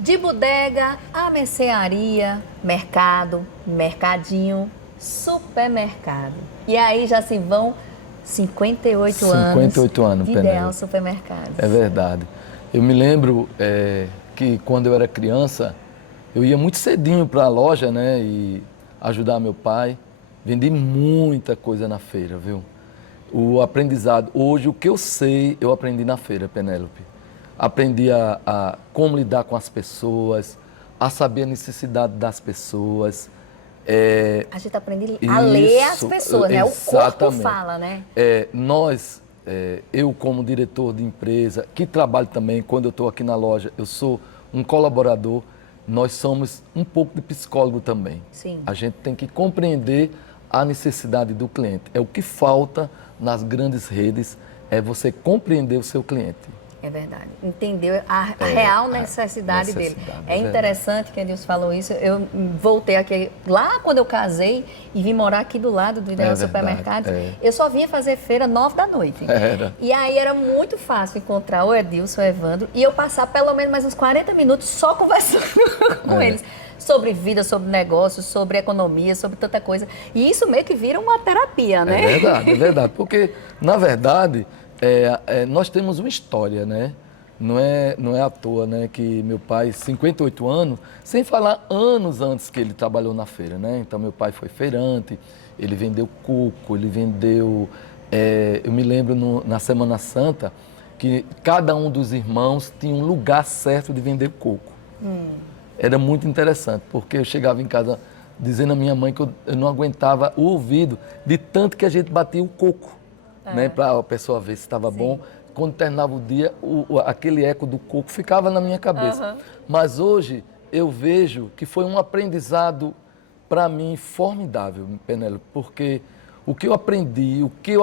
De bodega a mercearia, mercado, mercadinho, supermercado. E aí já se vão 58 anos 58 anos, de Penélope. Ideal Supermercados. É verdade. Eu me lembro que quando eu era criança, eu ia muito cedinho para a loja, né, e ajudar meu pai. Vendi muita coisa na feira, viu? O aprendizado, hoje o que eu sei, eu aprendi na feira, Penélope. Aprendi a como lidar com as pessoas, a saber a necessidade das pessoas. A gente aprende a ler as Isso, pessoas, né? O corpo exatamente. fala, né? Eu como diretor de empresa, que trabalho também, quando eu estou aqui na loja, eu sou um colaborador, nós somos um pouco de psicólogo também. Sim. A gente tem que compreender a necessidade do cliente. É o que falta nas grandes redes, é você compreender o seu cliente. É verdade. Entendeu a real necessidade dele. É interessante que a Nilce falou isso. Eu voltei aqui, lá quando eu casei e vim morar aqui do lado do Ideal Supermercados, eu só vinha fazer feira 9 da noite. E aí era muito fácil encontrar o Edilson, o Evandro, e eu passar pelo menos mais uns 40 minutos só conversando com eles. Sobre vida, sobre negócios, sobre economia, sobre tanta coisa. E isso meio que vira uma terapia, né? É verdade. Porque, na verdade, nós temos uma história, né? Não é à toa, né, que meu pai, 58 anos, sem falar anos antes que ele trabalhou na feira, né? Então, meu pai foi feirante, ele vendeu coco, ele vendeu... eu me lembro na Semana Santa que cada um dos irmãos tinha um lugar certo de vender coco. Era muito interessante, porque eu chegava em casa dizendo à minha mãe que eu não aguentava o ouvido de tanto que a gente batia o coco, né, para a pessoa ver se estava bom. Quando terminava o dia, aquele eco do coco ficava na minha cabeça. Mas hoje eu vejo que foi um aprendizado para mim formidável, Penélope, porque o que eu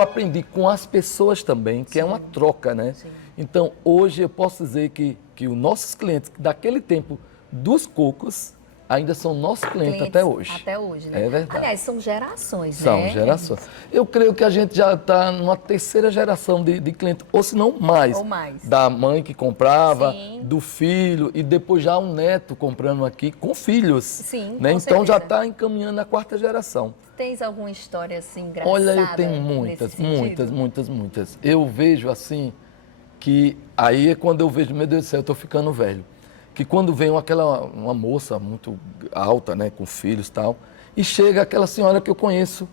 aprendi com as pessoas também, que é uma troca, né? Então, hoje eu posso dizer que os nossos clientes daquele tempo dos cocos ainda são nossos clientes até hoje. Até hoje, né? É verdade. Aliás, são gerações, São né? gerações. Eu creio que a gente já está numa terceira geração de cliente, ou se não mais. Ou mais. Da mãe que comprava, Sim. do filho, e depois já um neto comprando aqui com filhos. Sim, né? com Então já certeza. está encaminhando a quarta geração. Tens alguma história assim engraçada? Olha, eu tenho nesse sentido? muitas. Eu vejo assim, que aí é quando eu vejo, meu Deus do céu, eu estou ficando velho. Que quando vem uma moça muito alta, né, com filhos e tal, e chega aquela senhora que eu conheço,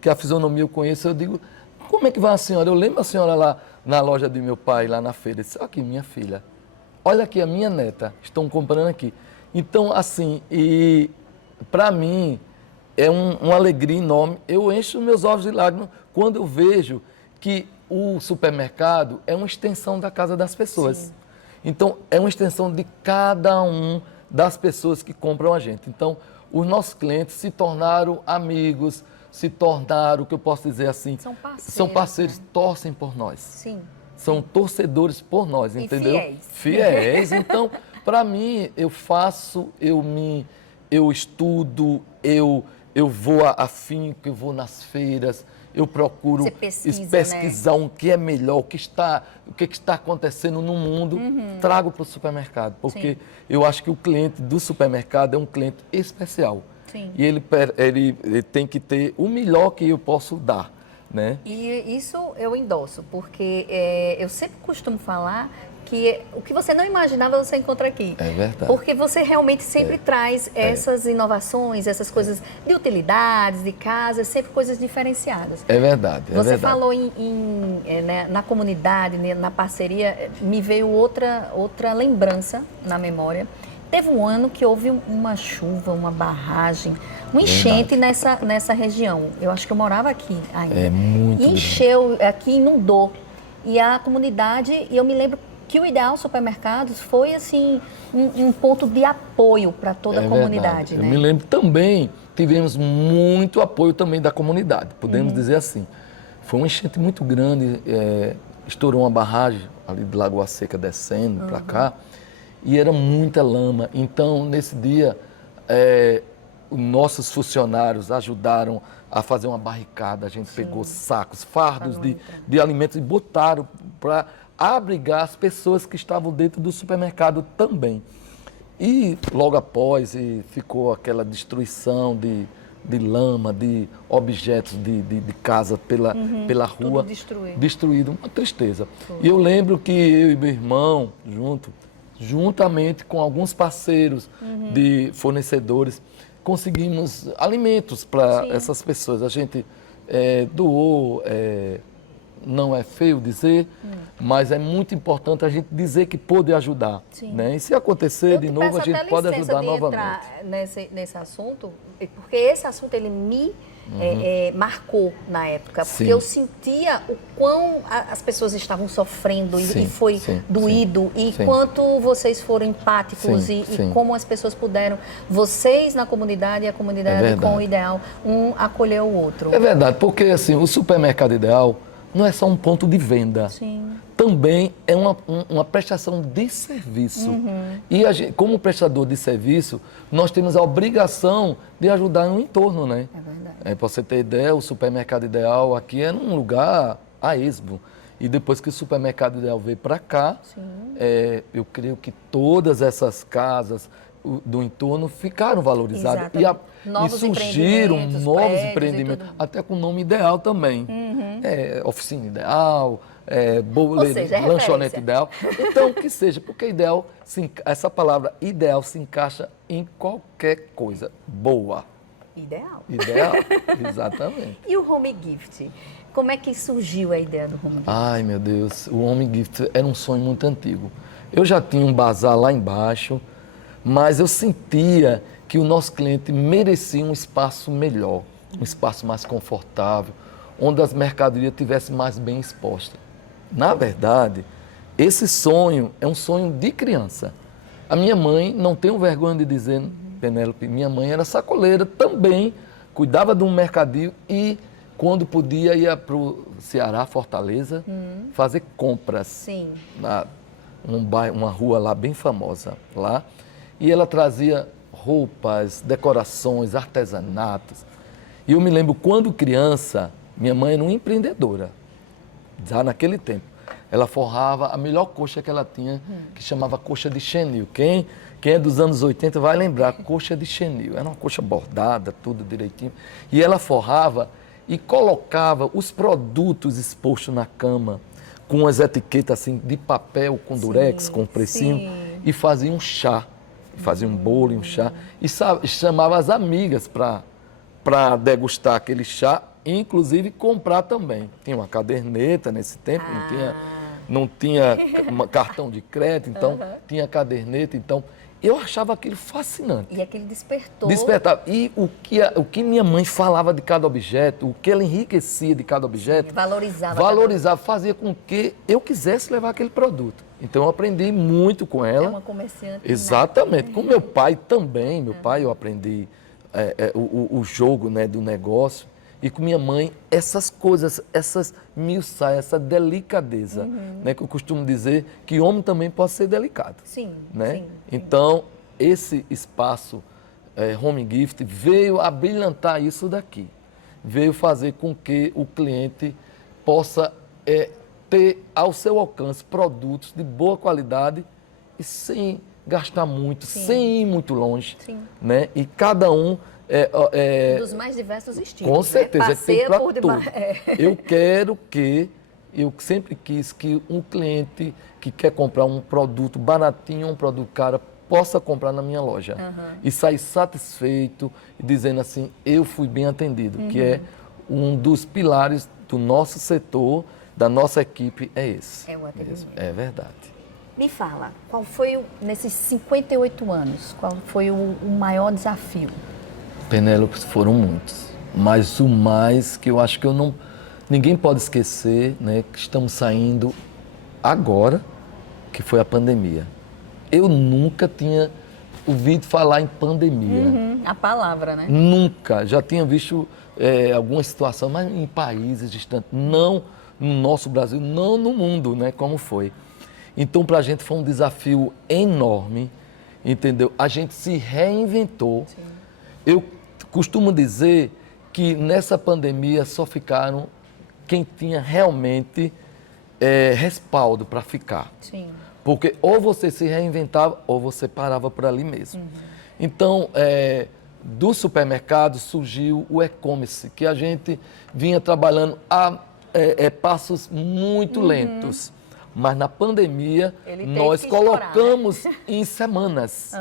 que a fisionomia eu conheço, eu digo, como é que vai a senhora? Eu lembro a senhora lá na loja de meu pai, lá na feira, eu disse, aqui, minha filha, olha aqui, a minha neta, estão comprando aqui. Então, assim, e para mim é uma alegria enorme, eu encho meus olhos de lágrimas quando eu vejo que o supermercado é uma extensão da casa das pessoas. Sim. Então, é uma extensão de cada um das pessoas que compram a gente. Então, os nossos clientes se tornaram amigos, se tornaram, o que eu posso dizer assim... São parceiros, né? Torcem por nós. Sim. São torcedores por nós, entendeu? Fiéis. Fiéis. Então, para mim, eu estudo, eu vou a finco, eu vou nas feiras, eu procuro pesquisar, né, o que é melhor, o que está acontecendo no mundo, trago para o supermercado, porque eu acho que o cliente do supermercado é um cliente especial. Sim. E ele tem que ter o melhor que eu posso dar, né? E isso eu endosso, porque eu sempre costumo falar que o que você não imaginava você encontra aqui. É verdade. Porque você realmente sempre traz essas inovações, essas coisas de utilidades, de casa, sempre coisas diferenciadas. É verdade. Você falou na comunidade, na parceria, me veio outra lembrança na memória. Teve um ano que houve uma chuva, uma barragem, uma enchente nessa região. Eu acho que eu morava aqui ainda. É muito grande. Encheu, aqui inundou. E a comunidade, e eu me lembro que o Ideal Supermercados foi assim um ponto de apoio para toda a comunidade. Né? Eu me lembro também, tivemos muito apoio também da comunidade, podemos dizer assim. Foi uma enchente muito grande, estourou uma barragem ali de Lagoa Seca descendo para cá, e era muita lama. Então, nesse dia, nossos funcionários ajudaram a fazer uma barricada, a gente pegou sacos, fardos de alimentos e botaram para abrigar as pessoas que estavam dentro do supermercado também. E logo após ficou aquela destruição de lama, de objetos de casa pela rua. Tudo destruído. Uma tristeza. E eu lembro que eu e meu irmão, juntamente com alguns parceiros de fornecedores, conseguimos alimentos para essas pessoas. A gente doou, não é feio dizer, mas é muito importante a gente dizer que pôde ajudar. Né? E se acontecer de novo, a gente pode ajudar novamente. Nesse assunto, porque esse assunto ele me marcou na época, porque eu sentia o quão as pessoas estavam sofrendo e foi doído, e quanto vocês foram empáticos e como as pessoas puderam, vocês na comunidade e a comunidade com o Ideal, um acolher o outro. É verdade, porque assim, o Supermercado Ideal não é só um ponto de venda. Também é uma prestação de serviço. E a gente, como prestador de serviço, nós temos a obrigação de ajudar no entorno, né? É verdade. Para você ter ideia, o Supermercado Ideal aqui é num lugar a esmo. E depois que o Supermercado Ideal veio para cá, eu creio que todas essas casas do entorno ficaram valorizadas. E surgiram novos empreendimentos, até com o nome Ideal também. Oficina Ideal, lanchonete Ideal. Então, que seja, porque Ideal, essa palavra Ideal se encaixa em qualquer coisa boa. Ideal, exatamente. E o Home Gift? Como é que surgiu a ideia do Home Gift? Ai, meu Deus, o Home Gift era um sonho muito antigo. Eu já tinha um bazar lá embaixo, mas eu sentia que o nosso cliente merecia um espaço melhor, um espaço mais confortável, onde as mercadorias estivessem mais bem expostas. Na verdade, esse sonho é um sonho de criança. A minha mãe, não tenho vergonha de dizer, Penélope, minha mãe era sacoleira também, cuidava de um mercadinho e, quando podia, ia para o Ceará, Fortaleza, fazer compras. Uma rua lá bem famosa lá. E ela trazia roupas, decorações, artesanatos. E eu me lembro, quando criança, minha mãe era uma empreendedora, já naquele tempo. Ela forrava a melhor coxa que ela tinha, que chamava coxa de chenil. Quem é dos anos 80 vai lembrar, coxa de chenil. Era uma coxa bordada, tudo direitinho. E ela forrava e colocava os produtos expostos na cama, com as etiquetas assim, de papel, com durex, com precinho, e fazia um chá. Fazia um bolo e um chá. E chamava as amigas para degustar aquele chá, e inclusive comprar também. Tinha uma caderneta nesse tempo, não tinha cartão de crédito, então tinha caderneta. Então, eu achava aquilo fascinante. E aquele despertou. Despertava. E o que minha mãe falava de cada objeto, o que ela enriquecia de cada objeto, valorizava, fazia com que eu quisesse levar aquele produto. Então, eu aprendi muito com ela. É uma comerciante. Exatamente. Com meu pai também. Meu pai, eu aprendi o jogo, né, do negócio. E com minha mãe, essas coisas, essas miuçais, essa delicadeza, né, que eu costumo dizer que homem também pode ser delicado. Né? Então, esse espaço Home Gift veio a brilhantar isso daqui. Veio fazer com que o cliente possa ter ao seu alcance produtos de boa qualidade e sem gastar muito, sem ir muito longe. Né? E cada um... dos mais diversos estilos. Com certeza, tem para tudo. Eu sempre quis que um cliente que quer comprar um produto baratinho, um produto caro, possa comprar na minha loja. E sair satisfeito, dizendo assim, eu fui bem atendido, que é um dos pilares do nosso setor, da nossa equipe, é esse. É o atendimento. É verdade. Me fala, qual foi, nesses 58 anos, qual foi o maior desafio? Penélope, foram muitos, mas o mais que eu acho que ninguém pode esquecer, né, que estamos saindo agora, que foi a pandemia. Eu nunca tinha ouvido falar em pandemia. A palavra, né? Nunca. Já tinha visto alguma situação, mas em países distantes, não no nosso Brasil, não no mundo, né, como foi. Então, para a gente foi um desafio enorme, entendeu? A gente se reinventou. Eu costumo dizer que nessa pandemia só ficaram quem tinha realmente respaldo para ficar. Porque ou você se reinventava ou você parava por ali mesmo. Então, do supermercado surgiu o e-commerce, que a gente vinha trabalhando a passos muito lentos. Mas na pandemia, nós colocamos em semanas,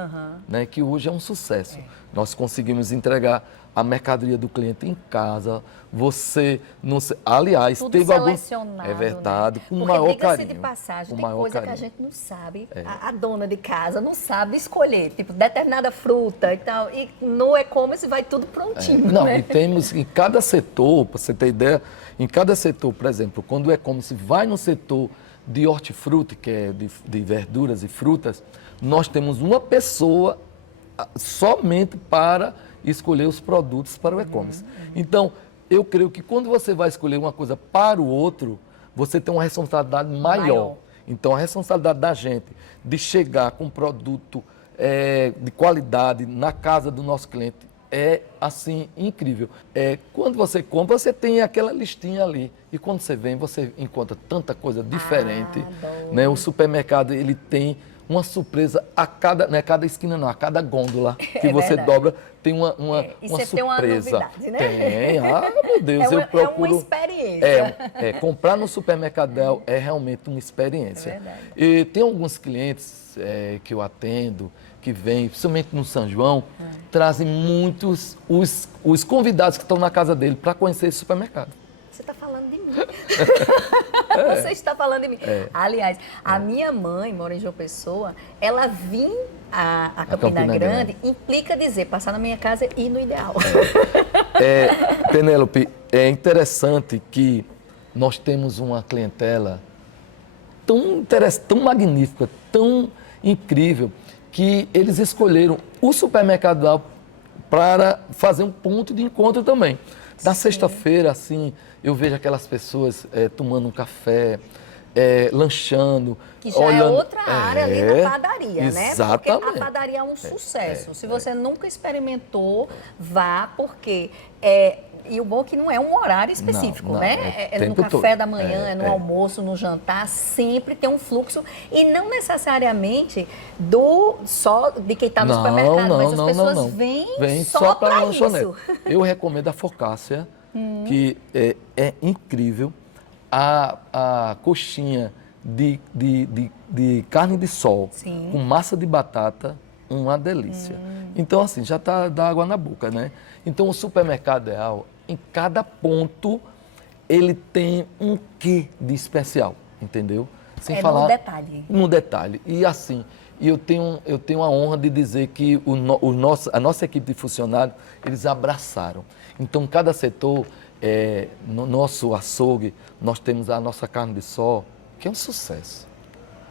né, que hoje é um sucesso. Nós conseguimos entregar a mercadoria do cliente em casa. Você não sei, aliás, tudo teve alguns, é verdade, né? com o Porque, maior diga-se carinho. de passagem, com tem coisa carinho. que a gente não sabe, a dona de casa não sabe escolher, tipo, determinada fruta e tal, e no e-commerce vai tudo prontinho, Não, né? e temos em cada setor, para você ter ideia, em cada setor, por exemplo, quando o e-commerce vai no setor de hortifruti, que é de verduras e frutas, nós temos uma pessoa somente para escolher os produtos para o e-commerce. Então, eu creio que quando você vai escolher uma coisa para o outro, você tem uma responsabilidade maior. Então, a responsabilidade da gente de chegar com um produto de qualidade na casa do nosso cliente é, assim, incrível. Quando você compra, você tem aquela listinha ali. E quando você vem, você encontra tanta coisa diferente. Né? O supermercado, ele tem uma surpresa a cada, não é cada esquina não, a cada gôndola que você dobra, tem uma E uma você surpresa. tem uma novidade, né? Tem, meu Deus, eu procuro... É uma experiência. Comprar no supermercado é realmente uma experiência. É verdade. E tem alguns clientes que eu atendo, que vêm, principalmente no São João, trazem muitos os convidados que estão na casa dele para conhecer esse supermercado. Você está falando de mim. Você está falando de mim. Aliás, a minha mãe mora em João Pessoa, ela vir a Campina Grande implica dizer, passar na minha casa e ir no Ideal. Penélope, é interessante que nós temos uma clientela tão magnífica, tão incrível, que eles escolheram o supermercado para fazer um ponto de encontro também. Na sexta-feira, assim, eu vejo aquelas pessoas tomando um café, lanchando. Que já é outra área ali da padaria, né? Exatamente. Porque a padaria é um sucesso. Se você nunca experimentou, vá, porque... E o bom é que não é um horário específico, não, né? É no café da manhã, no almoço, no jantar, sempre tem um fluxo. E não necessariamente só de quem está no supermercado, mas as pessoas vêm só para isso. Eu recomendo a focaccia, que é incrível. A coxinha de carne de sol com massa de batata, uma delícia. Então, assim, já dá água na boca, né? Então, o supermercado Ideal, em cada ponto, ele tem um quê de especial, entendeu? Sem falar no detalhe. No detalhe. E assim, eu tenho a honra de dizer que a nossa equipe de funcionários, eles abraçaram. Então, cada setor, no nosso açougue, nós temos a nossa carne de sol, que é um sucesso.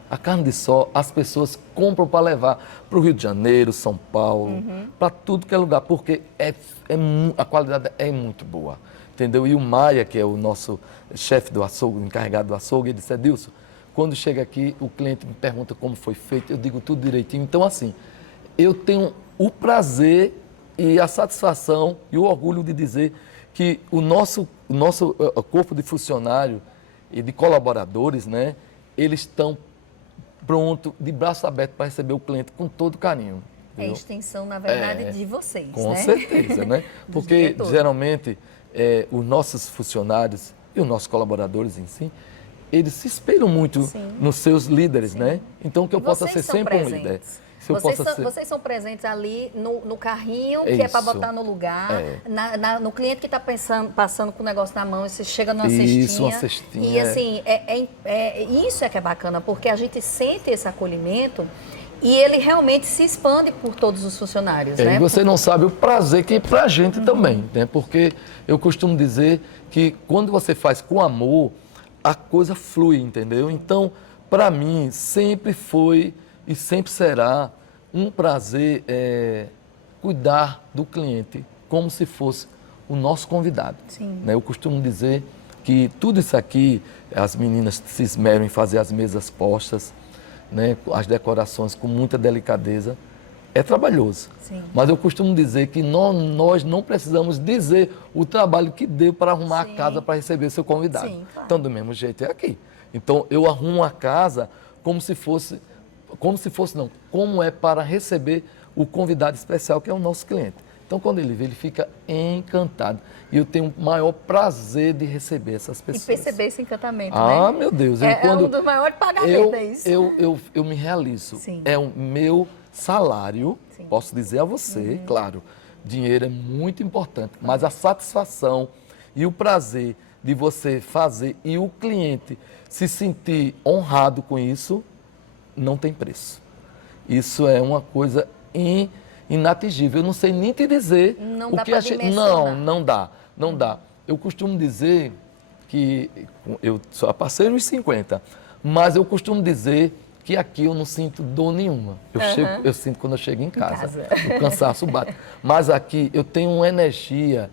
A carne de sol, as pessoas compram para levar para o Rio de Janeiro, São Paulo, para tudo que é lugar, porque a qualidade é muito boa, entendeu? E o Maia, que é o nosso chefe do açougue, encarregado do açougue, ele disse, Edilson, quando chega aqui, o cliente me pergunta como foi feito, eu digo tudo direitinho. Então, assim, eu tenho o prazer e a satisfação e o orgulho de dizer que o nosso corpo de funcionário e de colaboradores, né, eles estão pronto, de braço aberto para receber o cliente com todo carinho. Entendeu? É extensão, na verdade, de vocês, com né? certeza, né? Porque, geralmente, os nossos funcionários e os nossos colaboradores em si, eles se espelham muito nos seus líderes, né? Então, que eu possa ser sempre um líder. Vocês são presentes ali no carrinho, que é para botar no lugar, no cliente que está passando com o negócio na mão, e você chega numa cestinha. Isso, uma cestinha. E assim, isso é que é bacana, porque a gente sente esse acolhimento e ele realmente se expande por todos os funcionários, né? E você não sabe o prazer que é para a gente também, né? Porque eu costumo dizer que quando você faz com amor, a coisa flui, entendeu? Então, para mim, sempre foi e sempre será um prazer cuidar do cliente como se fosse o nosso convidado. Né? Eu costumo dizer que tudo isso aqui, as meninas se esmeram em fazer as mesas postas, né? As decorações com muita delicadeza, é trabalhoso. Mas eu costumo dizer que nós não precisamos dizer o trabalho que deu para arrumar a casa para receber seu convidado. Claro. Então, do mesmo jeito é aqui. Então, eu arrumo a casa como é para receber o convidado especial, que é o nosso cliente. Então, quando ele vê, ele fica encantado. E eu tenho o maior prazer de receber essas pessoas. E perceber esse encantamento, né? Ah, meu Deus. É um dos maiores pagamentos, é isso? Eu me realizo. Sim. É o meu salário, Sim. posso dizer a você, claro, dinheiro é muito importante, mas a satisfação e o prazer de você fazer e o cliente se sentir honrado com isso, não tem preço. Isso é uma coisa inatingível. Eu não sei nem te dizer não o dá que pra a gente... dimensionar. Não dá. Eu costumo dizer que eu só passei nos 50, mas eu costumo dizer que aqui eu não sinto dor nenhuma. Eu sinto quando eu chego em casa. O cansaço bate. Mas aqui eu tenho uma energia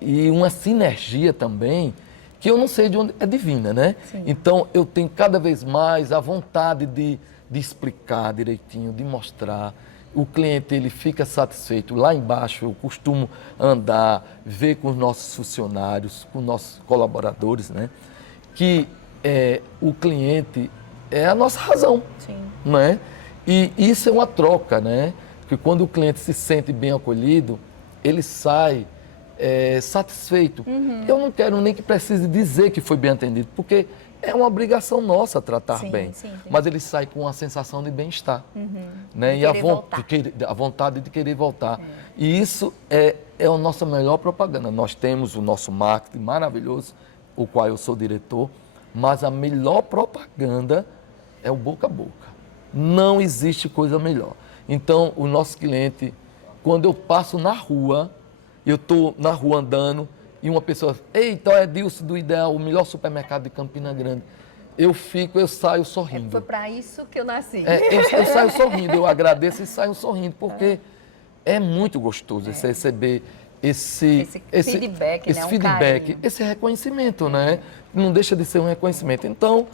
e uma sinergia também, que eu não sei de onde é divina, né? Sim. Então eu tenho cada vez mais a vontade de explicar direitinho, de mostrar. O cliente ele fica satisfeito. Lá embaixo eu costumo andar, ver com os nossos funcionários, com os nossos colaboradores, né? Que o cliente é a nossa razão, Sim. não é? E isso é uma troca, né? Porque quando o cliente se sente bem acolhido, ele sai satisfeito. Eu não quero nem que precise dizer que foi bem atendido, porque é uma obrigação nossa tratar bem. Sim. Mas ele sai com uma sensação de bem-estar, né? E a vontade de querer voltar. E isso é a nossa melhor propaganda. Nós temos o nosso marketing maravilhoso, o qual eu sou diretor, mas a melhor propaganda é o boca a boca. Não existe coisa melhor. Então, o nosso cliente, quando eu passo na rua, eu estou na rua andando e uma pessoa, eita, é Edilson do Ideal, o melhor supermercado de Campina Grande. Eu saio sorrindo. Foi para isso que eu nasci. Eu saio sorrindo, eu agradeço e saio sorrindo, porque é muito gostoso você receber esse feedback, esse né? feedback, esse reconhecimento, né? Não deixa de ser um reconhecimento. Então,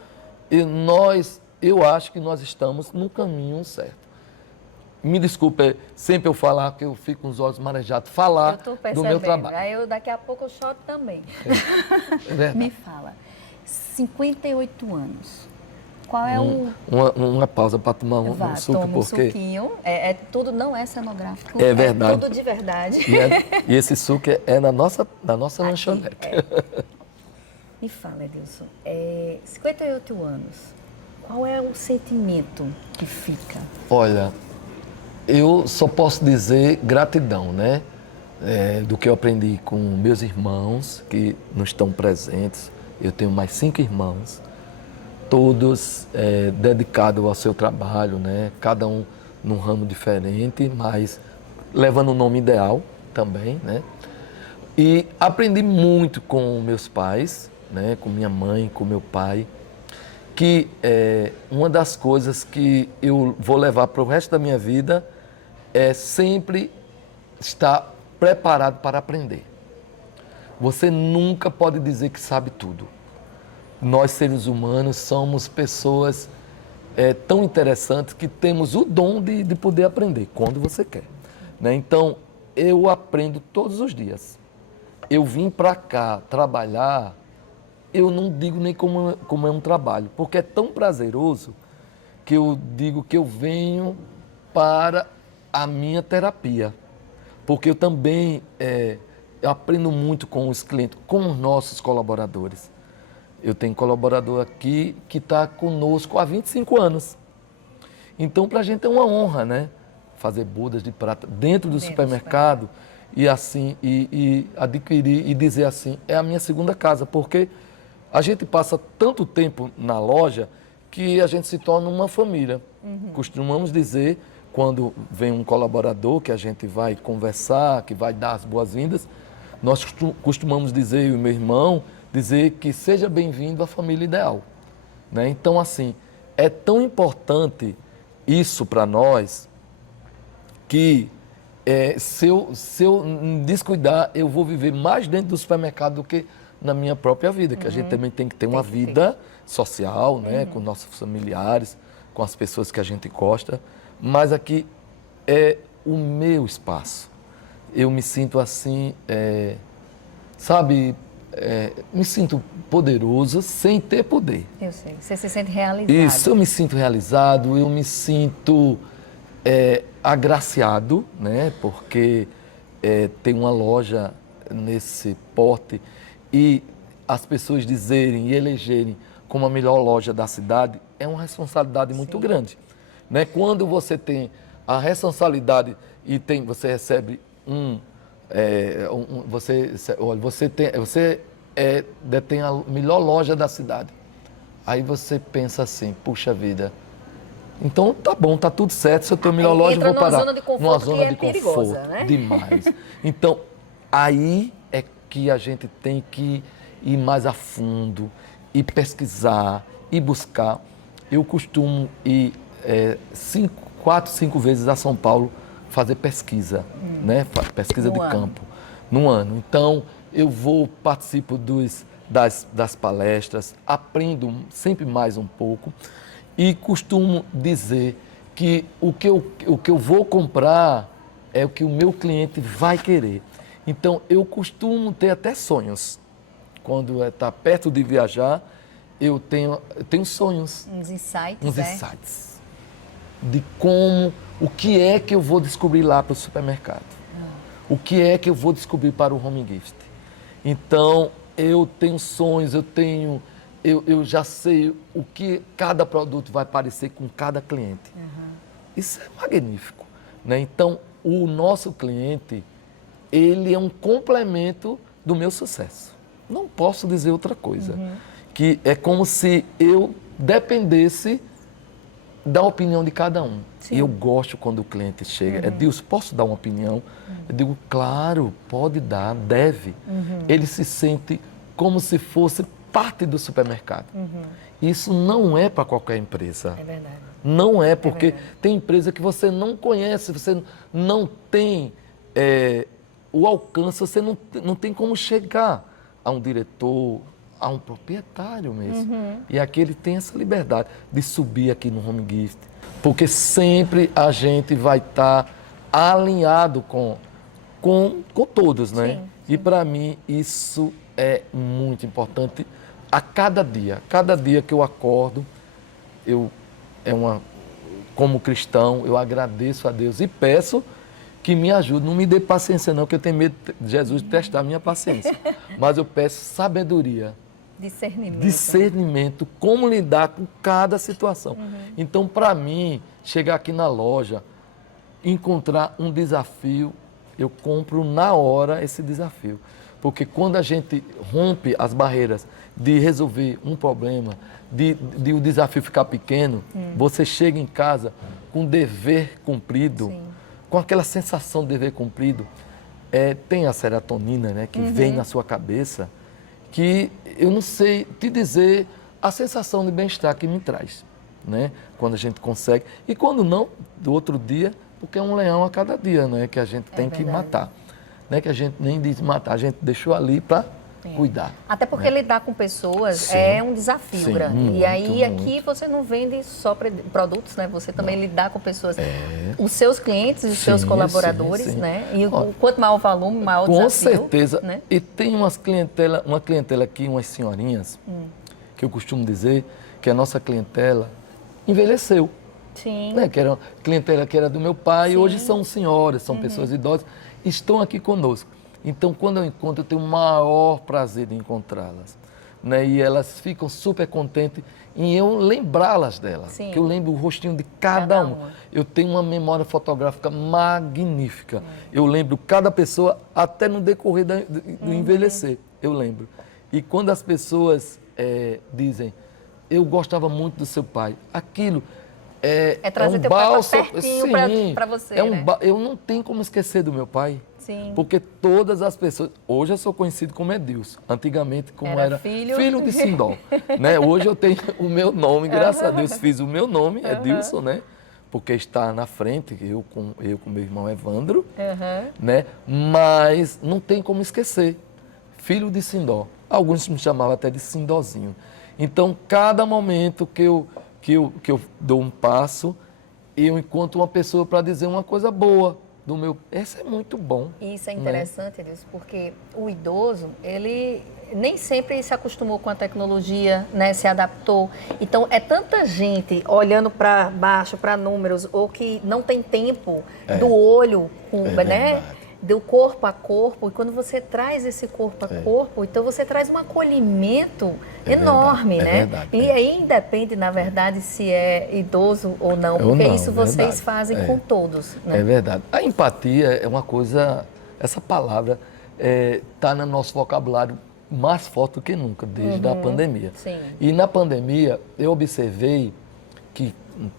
eu acho que nós estamos no caminho certo. Me desculpe, sempre eu falar que eu fico com os olhos marejados, falar do meu trabalho. Aí daqui a pouco eu choro também. Me fala, 58 anos, qual é uma pausa para tomar um suco, toma porque... um suquinho, tudo não é cenográfico, é verdade. É tudo de verdade. E esse suco é na nossa lanchonete. Me fala, Edilson, 58 anos, qual é o sentimento que fica? Olha, eu só posso dizer gratidão, né? Do que eu aprendi com meus irmãos, que não estão presentes. Eu tenho mais 5 irmãos, todos dedicados ao seu trabalho, né? Cada um num ramo diferente, mas levando o nome ideal também, né? E aprendi muito com meus pais, né? Com minha mãe, com meu pai, que uma das coisas que eu vou levar para o resto da minha vida é sempre estar preparado para aprender. Você nunca pode dizer que sabe tudo. Nós, seres humanos, somos pessoas tão interessantes que temos o dom de poder aprender quando você quer, né? Então, eu aprendo todos os dias. Eu vim para cá trabalhar, eu não digo nem como é um trabalho, porque é tão prazeroso que eu digo que eu venho para a minha terapia. Porque eu também eu aprendo muito com os clientes, com os nossos colaboradores. Eu tenho colaborador aqui que está conosco há 25 anos. Então, para a gente é uma honra, né? Fazer bodas de prata dentro do supermercado e assim, e adquirir e dizer assim, é a minha segunda casa, porque a gente passa tanto tempo na loja que a gente se torna uma família. Costumamos dizer, quando vem um colaborador que a gente vai conversar, que vai dar as boas-vindas, nós costumamos dizer, eu e meu irmão, dizer que seja bem-vindo à família ideal, né? Então, assim, é tão importante isso para nós que se eu descuidar, eu vou viver mais dentro do supermercado do que na minha própria vida, que a gente também tem que ter uma vida social, né? Com nossos familiares, com as pessoas que a gente gosta, mas aqui é o meu espaço. Eu me sinto assim, sabe, me sinto poderoso sem ter poder. Eu sei. Você se sente realizado. Isso, eu me sinto realizado, eu me sinto agraciado, né? Porque tem uma loja nesse porte e as pessoas dizerem e elegerem como a melhor loja da cidade é uma responsabilidade muito grande, né? Quando você tem a responsabilidade e você recebe você detém a melhor loja da cidade. Aí você pensa assim, puxa vida, então tá bom, tá tudo certo, se eu tenho a melhor loja, eu vou parar. Numa zona de conforto perigosa, né? Demais. Então, aí é que a gente tem que ir mais a fundo, e pesquisar, e buscar. Eu costumo ir 4, 5 vezes a São Paulo fazer pesquisa, né? Pesquisa de campo, no ano. Então, eu participo das palestras, aprendo sempre mais um pouco e costumo dizer que o que eu vou comprar é o que o meu cliente vai querer. Então, eu costumo ter até sonhos. Quando está perto de viajar, eu tenho sonhos. Uns insights, Uns insights. De o que é que eu vou descobrir lá para o supermercado. O que é que eu vou descobrir para o home gift. Então, eu tenho sonhos, eu já sei o que cada produto vai parecer com cada cliente. Isso é magnífico, né? Então, o nosso cliente, ele é um complemento do meu sucesso. Não posso dizer outra coisa. Que é como se eu dependesse da opinião de cada um. Sim. E eu gosto quando o cliente chega. Deus, posso dar uma opinião? Eu digo, claro, pode dar, deve. Ele se sente como se fosse parte do supermercado. Isso não é para qualquer empresa. É verdade. Não é, porque tem empresa que você não conhece, você não tem o alcance, você não tem como chegar a um diretor, a um proprietário mesmo. E aqui ele tem essa liberdade de subir aqui no Home Gift, porque sempre a gente vai estar alinhado com todos, né? Sim. E para mim isso é muito importante a cada dia. Cada dia que eu acordo, como cristão, eu agradeço a Deus e peço que me ajude. Não me dê paciência não, porque eu tenho medo de Jesus testar a minha paciência. Mas eu peço sabedoria. Discernimento, como lidar com cada situação. Então, para mim, chegar aqui na loja, encontrar um desafio, eu compro na hora esse desafio. Porque quando a gente rompe as barreiras de resolver um problema, de o desafio ficar pequeno, você chega em casa com dever cumprido, com aquela sensação de dever cumprido. Tem a serotonina, né, que vem na sua cabeça, que eu não sei te dizer a sensação de bem-estar que me traz, né? Quando a gente consegue. E quando não, do outro dia, porque é um leão a cada dia, né? Que a gente tem que matar. Né? Que a gente nem diz matar, a gente deixou ali para cuidar. Até porque lidar com pessoas é um desafio grande. Muito, e aí aqui você não vende só produtos, né? Você também lidar com pessoas, os seus clientes, os seus colaboradores, né? E quanto maior o volume, maior o desafio. Com certeza. Né? E tem uma clientela aqui, umas senhorinhas, que eu costumo dizer que a nossa clientela envelheceu. Sim. Né? Que era uma clientela que era do meu pai, e hoje são senhoras, são pessoas idosas, estão aqui conosco. Então, quando eu encontro, eu tenho o maior prazer de encontrá-las. Né? E elas ficam super contentes em eu lembrá-las delas. Sim. Que eu lembro o rostinho de cada uma. Eu tenho uma memória fotográfica magnífica. Eu lembro cada pessoa, até no decorrer do envelhecer, eu lembro. E quando as pessoas dizem, eu gostava muito do seu pai, aquilo trazer teu pai pertinho para você, né? Eu não tenho como esquecer do meu pai. Sim. Porque todas as pessoas... Hoje eu sou conhecido como Edilson. Antigamente, como era filho de Sindó. Né? Hoje eu tenho o meu nome, graças a Deus, fiz o meu nome, Edilson, né? Porque está na frente, eu com meu irmão Evandro, né? Mas não tem como esquecer. Filho de Sindó. Alguns me chamavam até de Sindózinho. Então, cada momento que eu dou um passo, eu encontro uma pessoa para dizer uma coisa boa, do meu... Esse é muito bom. Isso é interessante, Edilson, porque o idoso, ele nem sempre se acostumou com a tecnologia, né, se adaptou. Então, é tanta gente olhando para baixo, para números, ou que não tem tempo do olho, né, do corpo a corpo. E quando você traz esse corpo a corpo, então você traz um acolhimento enorme, né? Verdade, e aí independe, na verdade, se é idoso ou não, porque isso vocês fazem com todos, né? É verdade. A empatia é uma coisa, essa palavra está no nosso vocabulário mais forte do que nunca, desde a pandemia. Sim. E na pandemia, eu observei que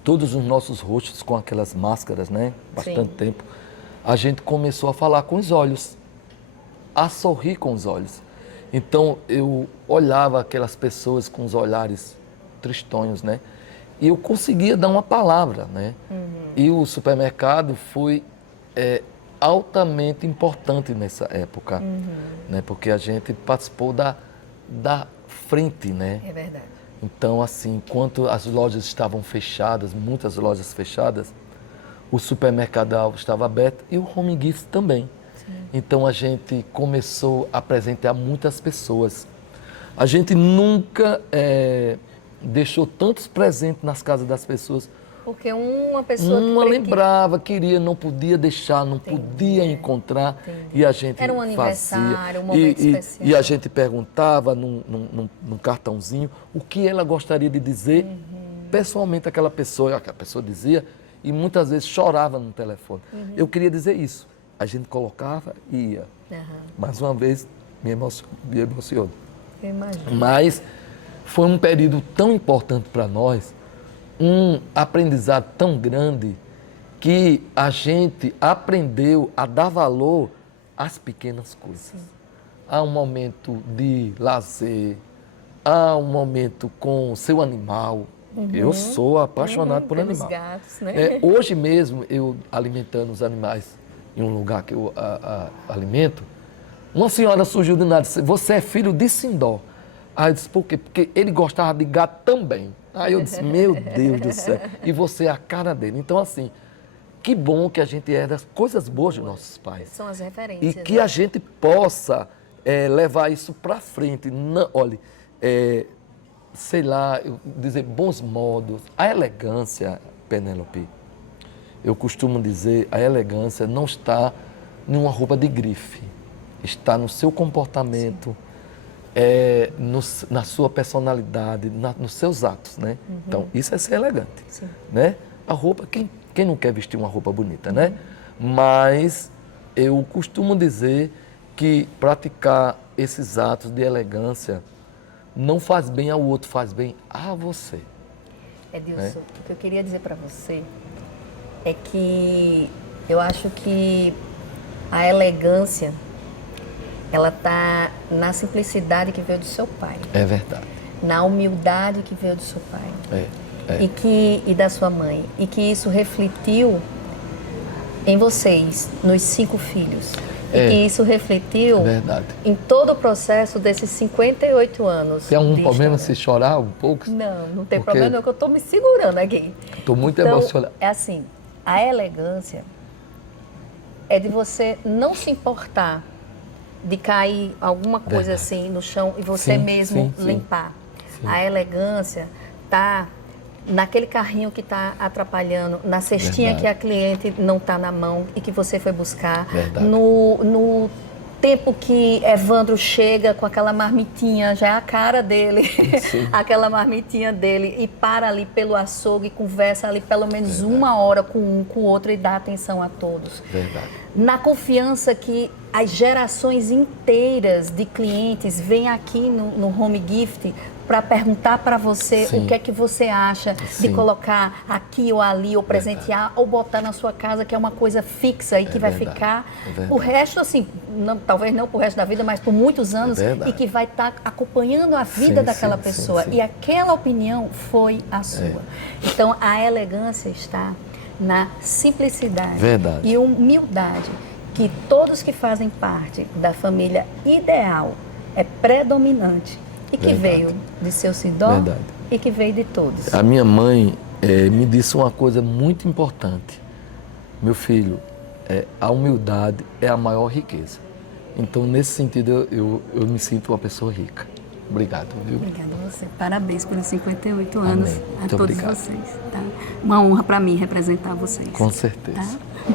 todos os nossos rostos com aquelas máscaras, né? Bastante tempo, a gente começou a falar com os olhos, a sorrir com os olhos. Então, eu olhava aquelas pessoas com os olhares tristonhos, né? E eu conseguia dar uma palavra, né? E o supermercado foi altamente importante nessa época, né? Porque a gente participou da frente, né? É verdade. Então, assim, enquanto as lojas estavam fechadas, muitas lojas fechadas, o supermercado estava aberto e o Home Gift também. Sim. Então, a gente começou a apresentar muitas pessoas. A gente nunca deixou tantos presentes nas casas das pessoas. Porque uma pessoa... Uma lembrava, queria, não podia deixar, não podia encontrar. E a gente era um aniversário, um momento especial. E a gente perguntava num cartãozinho o que ela gostaria de dizer pessoalmente àquela pessoa. A pessoa dizia e muitas vezes chorava no telefone. Eu queria dizer isso. A gente colocava e ia. Mais uma vez, me emocionou. Eu imagino. Mas foi um período tão importante para nós, um aprendizado tão grande, que a gente aprendeu a dar valor às pequenas coisas. Há um momento de lazer, há um momento com o seu animal. Eu sou apaixonado por animal. Gatos, né? Hoje mesmo, eu alimentando os animais em um lugar que eu alimento, uma senhora surgiu do nada e disse: você é filho de Sindó. Aí eu disse: por quê? Porque ele gostava de gato também. Aí eu disse: meu Deus do céu. E você é a cara dele. Então, assim, que bom que a gente herda as coisas boas dos nossos pais. São as referências. E que a gente possa levar isso para frente. Não, olha, sei lá, dizer bons modos, a elegância, Penélope, eu costumo dizer, a elegância não está numa roupa de grife, está no seu comportamento, na sua personalidade, nos seus atos, né? Então, isso é ser elegante, né? A roupa, quem não quer vestir uma roupa bonita, né? Mas eu costumo dizer que praticar esses atos de elegância não faz bem ao outro, faz bem a você. Edilson, o que eu queria dizer para você é que eu acho que a elegância, ela está na simplicidade que veio do seu pai. É verdade. Na humildade que veio do seu pai. E da sua mãe. E que isso refletiu em vocês, nos 5 filhos. E que isso refletiu em todo o processo desses 58 anos. Tem algum problema se chorar um pouco? Não tem problema não, que eu estou me segurando aqui. Estou muito emocionado. É assim, a elegância é de você não se importar de cair alguma coisa assim no chão e você mesmo limpar. A elegância está naquele carrinho que está atrapalhando, na cestinha que a cliente não está na mão e que você foi buscar, no tempo que Evandro chega com aquela marmitinha, já é a cara dele, aquela marmitinha dele, e para ali pelo açougue e conversa ali pelo menos 1 hora com um, com o outro e dá atenção a todos. Na confiança que as gerações inteiras de clientes vêm aqui no Home Gift para perguntar para você o que é que você acha de colocar aqui ou ali, ou presentear, ou botar na sua casa, que é uma coisa fixa e que vai ficar o resto, assim, talvez não por resto da vida, mas por muitos anos, e que vai estar acompanhando a vida daquela pessoa. E aquela opinião foi a sua. Então, a elegância está na simplicidade e humildade que todos que fazem parte da família ideal é predominante. E que veio de seu Sindó e que veio de todos. A minha mãe me disse uma coisa muito importante. Meu filho, a humildade é a maior riqueza. Então, nesse sentido, eu me sinto uma pessoa rica. Obrigado, viu? Obrigada a você. Parabéns pelos 58 anos. Amém. A Muito todos obrigado. vocês. Tá? Uma honra para mim representar vocês. Com certeza. Tá?